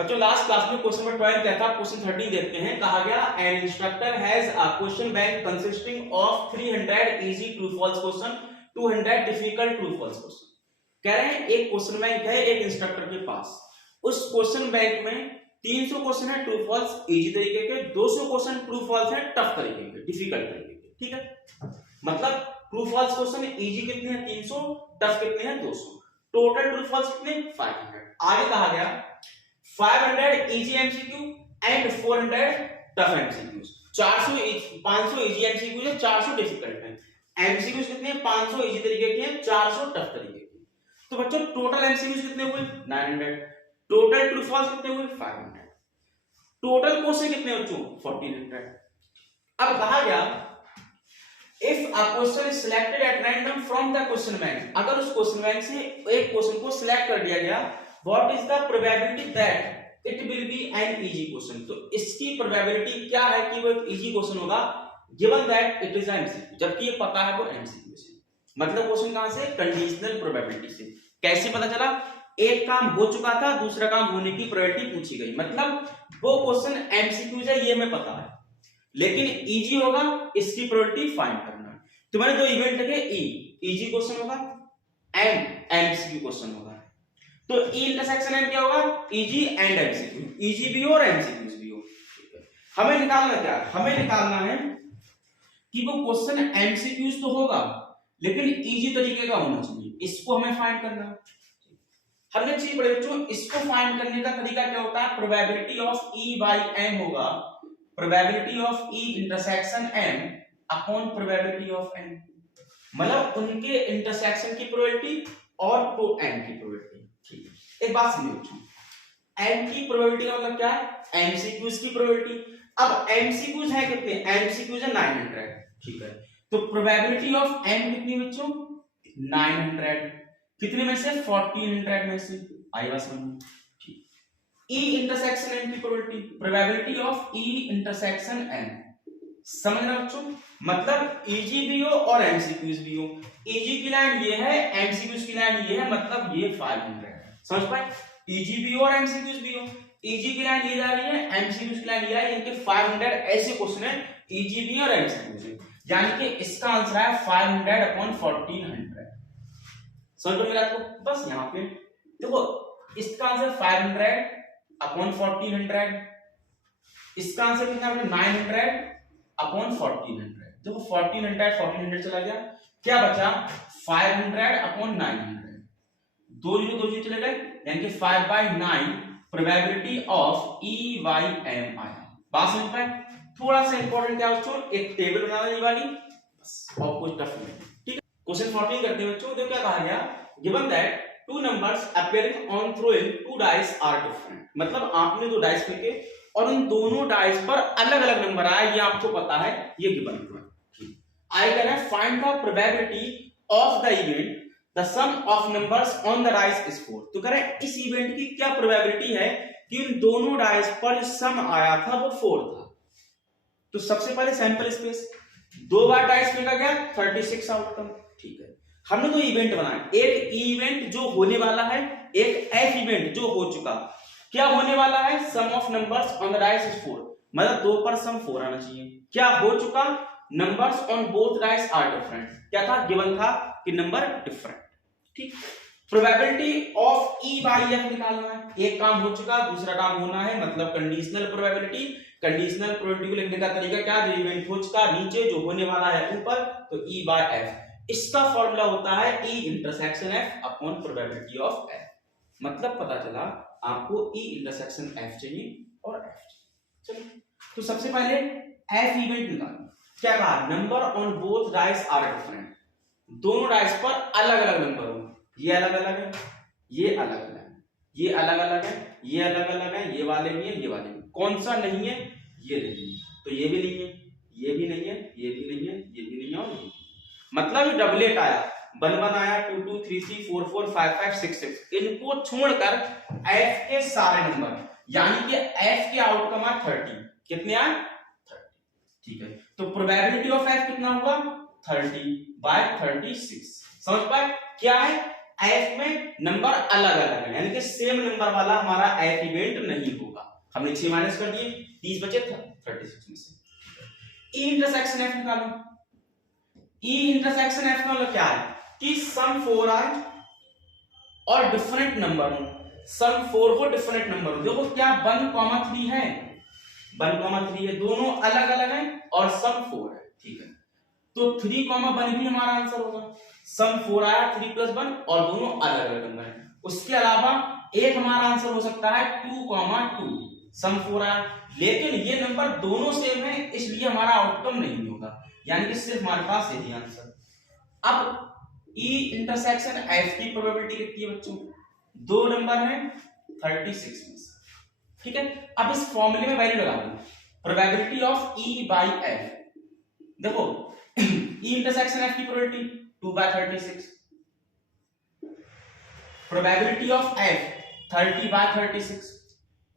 बच्चों last class में question number 12 क्या था, क्वेश्चन 13 देखते हैं। कहा गया an instructor has a question bank consisting of 300 easy true false question, 200 difficult true false question. कह रहे हैं एक क्वेश्चन बैंक है एक इंस्ट्रक्टर के पास, उस क्वेश्चन बैंक में 300 क्वेश्चन है ट्रू फॉल्स इजी तरीके के, 200 क्वेश्चन ट्रू फॉल्स है टफ तरीके के, डिफिकल्ट तरीके के। ठीक है, मतलब ट्रू फॉल्स क्वेश्चन इजी कितने हैं 300, टफ कितने हैं 200, टोटल ट्रू फॉल्स कितने 500। आगे कहा गया 500 easy MCQ and 400 tough MCQs. 500 easy MCQs है, 400 डिफिकल्ट है। एमसीक्यूज कितने हैं 500 इजी तरीके के हैं, 400 टफ तरीके के। तो बच्चों टोटल एमसीक्यूज कितने हुए 900, टोटल ट्रू फॉल्स कितने हुए 500, टोटल क्वेश्चन कितने बच्चों 1400। अब कहा गया if a question is selected at random from the question bank, अगर उस क्वेश्चन बैंक से एक क्वेश्चन को सिलेक्ट कर दिया गया, what is the probability that it will be an easy question, तो इसकी प्रोबेबिलिटी क्या है कि वो एक इजी क्वेश्चन होगा, given that it is MCQ, जबकि ये पता है वो एमसीक्यू से। मतलब क्वेश्चन कहां से, कंडीशनल प्रोबेबिलिटी से। कैसे पता चला, एक काम हो चुका था दूसरा काम होने की प्रोबेबिलिटी पूछी गई, मतलब वो क्वेश्चन एमसीक्यू है ये हमें पता है, लेकिन इजी होगा इसकी प्रोबेबिलिटी फाइंड करना। तो मैंने दो इवेंट लिखे, इजी क्वेश्चन होगा, एम एमसीक्यू क्वेश्चन होगा। तो ई इंटरसेक्शन एम क्या होगा, इजी एंड एमसीक्यू, इजी भी हो और एमसीक्यू भी हो। हमें निकालना क्या है, हमें निकालना है कि वो क्वेश्चन एमसीक्यूज तो होगा लेकिन इजी तरीके का होना चाहिए, इसको हमें फाइंड करना है। हमने चीज पढ़े बच्चों, इसको फाइंड करने का तरीका क्या होता है, probability of E by m होगा, probability of E intersection m upon probability of m, मतलब उनके इंटरसेक्शन की प्रोबेबिलिटी और तो एम की प्रोबेबिलिटी। ठीक है, एक बात समझो बच्चों, एम की प्रोबेबिलिटी का मतलब क्या है, एमसीक्यूज की प्रोबेबिलिटी। अब एमसीक्यूज है कितने, एमसीक्यूज है 900। ठीक है, तो प्रोबेबिलिटी ऑफ एम कितनी बच्चों 900, कितने में से 1400 में से, आई बात समझ। ठीक, ई इंटरसेक्शन एम की probability of E intersection M, समझना बच्चों, मतलब इजी भी हो और एमसीक्यूज भी हो। इजी की लाइन ये है, एमसीक्यूज की लाइन ये है, मतलब ये 500 है। समझ पाए, इजी भी हो और एमसीक्यूज भी हो, इजी की लाइन ये जा रही है, एमसीक्यूज की लाइन ये आ रही है, इनके 500 ऐसे क्वेश्चन है इजी भी और एमसीक्यूज भी, यानी कि इसका आंसर है 500 अपॉन 1400। समझ लो मेरा आपको, बस यहां पे देखो इसका आंसर 500 अपॉन 1400, इसका आंसर कितना है 900 अपॉन 1400। देखो 1400 चला गया, क्या बचा 500 अपॉन 900, दो जीरो चले गए, यानी कि 5/9 probability of E by M आया। बात समझ पाए, थोड़ा सा इंपॉर्टेंट क्या बच्चों, एक टेबल बनाना ये वाली, बस और कुछ टफ नहीं। ठीक है, क्वेश्चन 14 करते हैं बच्चों। देखो क्या कहा गया, given that two numbers appearing on throwing two dice are different, मतलब आपने दो डाइस फेंके और उन दोनों डाइस पर अलग अलग नंबर आया, ये आपको पता है, ये गिवन है। आई कह रहा है find the probability of the event the sum of numbers on the dice is 4। तो कह रहे हैं इस इवेंट की क्या प्रोबेबिलिटी है कि इन दोनों डाइस पर सम आया था वो 4 था। तो सबसे पहले सैंपल स्पेस, दो बार डाइस फेंका गया 36 आउटकम। ठीक है, हमने दो इवेंट बनाए, एक इवेंट जो होने वाला है, एक एफ इवेंट जो हो चुका। क्या होने वाला है, sum of numbers on the dice is 4, मतलब दो पर सम 4 आना चाहिए। क्या हो चुका, numbers on both dice are different, क्या था गिवन था कि नंबर डिफरेंट। ठीक, probability of E by F निकालना है, एक काम हो चुका दूसरा काम होना है, मतलब कंडीशनल प्रोबेबिलिटी। कंडीशनल प्रोबेबिलिटी को लिखने का तरीका क्या, जो इवेंट हो चुका नीचे, जो होने वाला है ऊपर, तो ई बाय एफ। इसका फॉर्मूला होता है E intersection F upon probability of F. मतलब पता चला आपको ई इंटरसेक्शन एफ चाहिए और एफ चाहिए। चलो, तो सबसे पहले एफ इवेंट निकालो। क्या कहा, number on both dice are different, दोनों डाइस पर अलग अलग नंबर हो, ये अलग अलग है, ये अलग अलग है, ये अलग अलग है, ये अलग अलग है, ये वाले भी है, ये वाले भी। कौन सा नहीं है, ये नहीं है, तो ये भी नहीं है, ये भी नहीं है, ये भी नहीं है, ये भी नहीं है, और ये मतलब डबलेट आया, 1 1 आया, 2 2 3 3 4 4 5 5 6 6, इनको छोड़कर एफ के सारे नंबर, यानी कि एफ के आउटकम आ 30। कितने आए 30। ठीक है, तो प्रोबेबिलिटी ऑफ एफ कितना होगा 30/36। समझ पाए, क्या है एफ में नंबर अलग अलग है, यानी कि सेम नंबर वाला हमारा एफ इवेंट नहीं होगा। हमने 6 माइनस कर दिए, 30 बचे 36 में से। ई इंटरसेक्शन एफ निकालो। ई इंटरसेक्शन एफ का मतलब क्या है कि सम 4 आए और डिफरेंट नंबर हो, सम 4 हो डिफरेंट नंबर हो। देखो क्या 1,3 है, 1,3 है, दोनों अलग अलग हैं और सम 4 है, ठीक है। तो 3,1 भी हमारा आंसर होगा। सम 4 आया 3 + 1 और दोनों अलग अलग नंबर हैं। उसके अलावा एक हमारा आंसर हो सकता है 2,2 सम 4 आया, लेकिन ये नंबर दोनों सेम है इसलिए हमारा आउटकम नहीं होगा, यानी कि सिर्फ हमारे पास यही आंसर। अब ई इंटरसेक्शन एफ की प्रोबेबिलिटी कितनी है बच्चों? 2 नंबर है 36 में से, ठीक है। अब इस फॉर्मूले में वैल्यू लगा दो, probability of E by F. देखो ई इंटरसेक्शन एफ की probability 2/36, probability of F 30/36,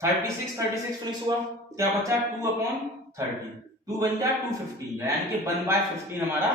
36 finish हुआ, क्या बचा 2/30, 2 बन गया 215, यानी कि 1/15 हमारा